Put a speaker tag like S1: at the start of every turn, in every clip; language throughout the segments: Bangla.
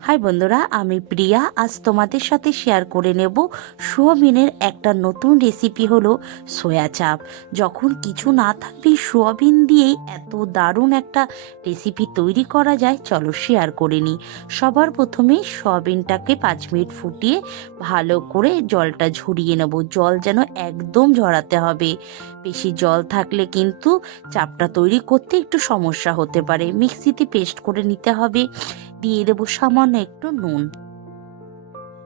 S1: হাই বন্ধুরা, আমি প্রিয়া। আজ তোমাদের সাথে শেয়ার করে নেব সোয়াবিনের একটা নতুন রেসিপি হলো সয়া চাপ যখন কিছু না থাকবে সোয়াবিন দিয়েই এত দারুণ একটা রেসিপি তৈরি করা যায়, চলো শেয়ার করে নিই। সবার প্রথমে সোয়াবিনটাকে পাঁচ মিনিট ফুটিয়ে ভালো করে জলটা ঝরিয়ে নেব। জল যেন একদম ঝরাতে হবে। বেশি জল থাকলে কিন্তু চাপটা তৈরি করতে একটু সমস্যা হতে পারে। মিক্সিতে পেস্ট করে নিতে হবে। দিয়ে দেবো সামান্য একটু নুন।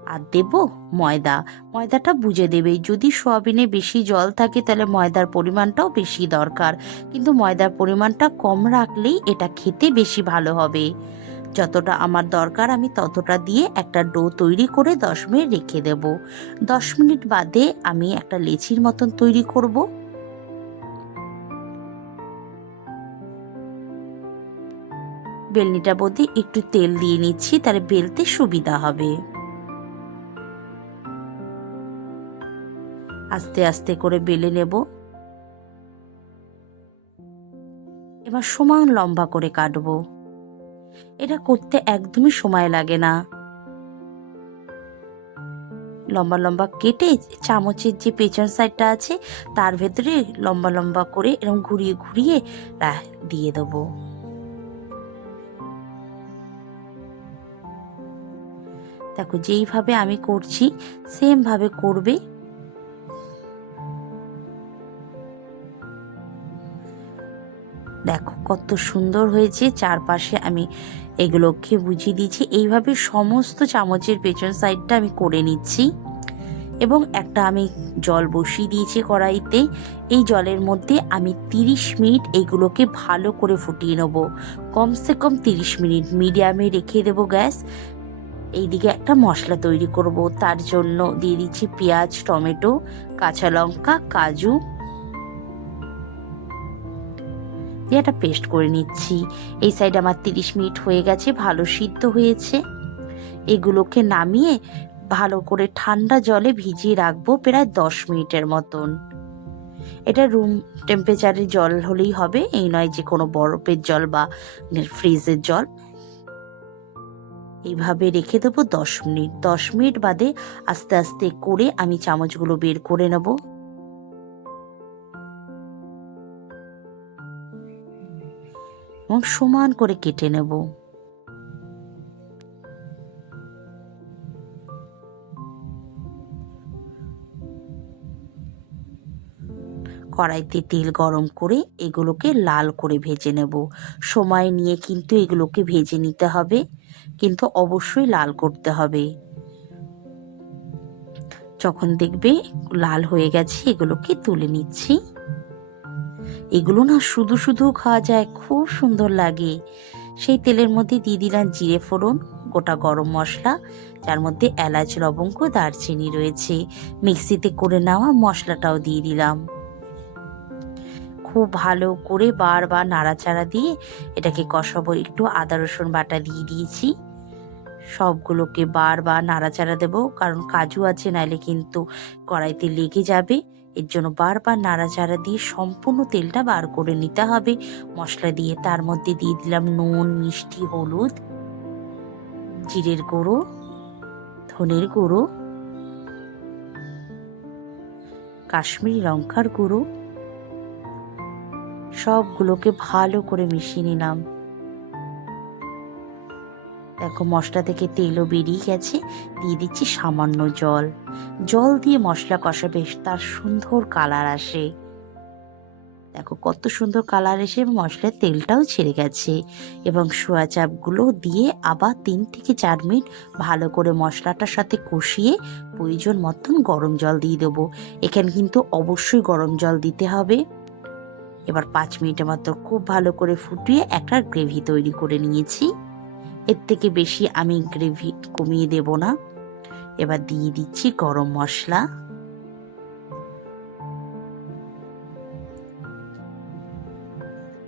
S1: আর দেবো ময়দা। ময়দাটা বুঝে দেবে। যদি সোয়াবিনে বেশি জল থাকে, তাহলে ময়দার পরিমাণটাও বেশি দরকার। কিন্তু ময়দার পরিমাণটা কম রাখলেই এটা খেতে বেশি ভালো হবে। যতটা আমার দরকার, আমি ততটা দিয়ে একটা ডো তৈরি করে দশ মিনিট রেখে দেব। দশ মিনিট বাদে আমি একটা লেচির মতন তৈরি করব। বেলনিটা মধ্যে একটু তেল দিয়ে নিচ্ছি, তাহলে বেলতে সুবিধা হবে। আস্তে আস্তে করে বেলে নেব। এবার সমান লম্বা করে কাটব। এটা করতে একদমই সময় লাগে না। লম্বা লম্বা কেটে চামচের যে পেছন সাইডটা আছে, তার ভেতরে লম্বা লম্বা করে এরকম ঘুরিয়ে ঘুরিয়ে দিয়ে দেবো। দেখো, যেইভাবে আমি করছি সেম ভাবে করবে। দেখো, কত সুন্দর হয়েছে, চারপাশে আমি এগুলোকে বুঝিয়ে দিয়েছি। এইভাবে সমস্ত চামচের পেছন সাইডটা আমি করে নিচ্ছি। এবং একটা আমি জল বসিয়ে দিয়েছি কড়াইতে। এই জলের মধ্যে আমি তিরিশ মিনিট এইগুলোকে ভালো করে ফুটিয়ে নেব। কমসে কম তিরিশ মিনিট, মিডিয়ামে রেখে দেবো গ্যাস। এইদিকে একটা মশলা তৈরি করব। তার জন্য দিয়ে দিচ্ছি পেঁয়াজ, টমেটো, কাঁচা লঙ্কা, কাজু। দিয়ে একটা পেস্ট করে নিচ্ছি। এই সাইড আমার তিরিশ মিনিট হয়ে গেছে, ভালো সিদ্ধ হয়েছে। এগুলোকে নামিয়ে ভালো করে ঠান্ডা জলে ভিজিয়ে রাখব প্রায় দশ মিনিটের মতন। এটা রুম টেম্পারেচারের জল হলেই হবে, এই নয় যে কোনো বরফের জল বা ফ্রিজের জল। এইভাবে রেখে দেবো দশ মিনিট। দশ মিনিট বাদে আস্তে আস্তে করে আমি চামচগুলো বের করে নেব। সমান করে কেটে নেব। কড়াইতে তেল গরম করে এগুলোকে লাল করে ভেজে নেব। সময় নিয়ে কিন্তু এগুলোকে ভেজে নিতে হবে। কিন্তু অবশ্যই লাল করতে হবে। যখন দেখবে লাল হয়ে গেছে, এগুলোকে তুলে নিচ্ছি। এগুলো না শুধু শুধু খাওয়া যায়, খুব সুন্দর লাগে। সেই তেলের মধ্যে দিয়ে দিলাম জিরে ফোড়ন, গোটা গরম মশলা, যার মধ্যে এলাচ, লবঙ্গ, দারচিনি রয়েছে। মিক্সিতে করে নেওয়া মশলাটাও দিয়ে দিলাম। খুব ভালো করে বারবার নাড়াচাড়া দিয়ে এটাকে কষাবো। একটু আদা, রসুন বাটা দিয়ে দিয়েছি। সবগুলোকে বারবার নাড়াচাড়া দেবো, কারণ কাজু আছে নাহলে কিন্তু কড়াইতে লেগে যাবে। এর জন্য বারবার নাড়াচাড়া দিয়ে সম্পূর্ণ তেলটা বার করে নিতে হবে। মশলা দিয়ে তার মধ্যে দিয়ে দিলাম নুন, মিষ্টি, হলুদ, জিরের গুঁড়ো, ধনের গুঁড়ো, কাশ্মীরি লঙ্কার গুঁড়ো। সবগুলোকে ভালো করে মিশিয়ে নিলাম। দেখো মশলা থেকে তেলও বেরিয়ে গেছে, দিয়ে দিচ্ছি সামান্য জল। জল দিয়ে মশলা কষা বেশ তার সুন্দর কালার আসে। দেখো কত সুন্দর কালার এসে মশলার তেলটাও ছেড়ে গেছে এবং সোয়া চাপগুলো দিয়ে আবার তিন থেকে চার মিনিট ভালো করে মশলাটার সাথে কষিয়ে প্রয়োজন মতন গরম জল দিয়ে দেবো। এখানে কিন্তু অবশ্যই গরম জল দিতে হবে। এবার পাঁচ মিনিটের মতো খুব ভালো করে ফুটিয়ে একটা গ্রেভি তৈরি করে নিয়েছি। এর থেকে বেশি আমি গ্রেভি কমিয়ে দেব না। এবার দিয়ে দিচ্ছি গরম মশলা।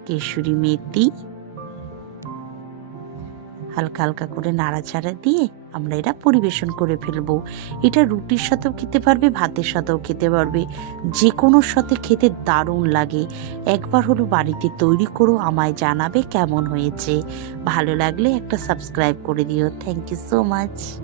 S1: কেশুরি মেথি। হালকা হালকা করে নাড়াচাড়া দিয়ে আমরা এটা পরিবেশন করে ফেলব। এটা রুটির সাথেও খেতে পারবে, ভাতের সাথেও খেতে পারবে। যে কোনো সাথে খেতে দারুণ লাগে। একবার হলো বাড়িতে তৈরি করো, আমায় জানাবে কেমন হয়েছে। ভালো লাগলে একটা সাবস্ক্রাইব করে দিও। Thank you so much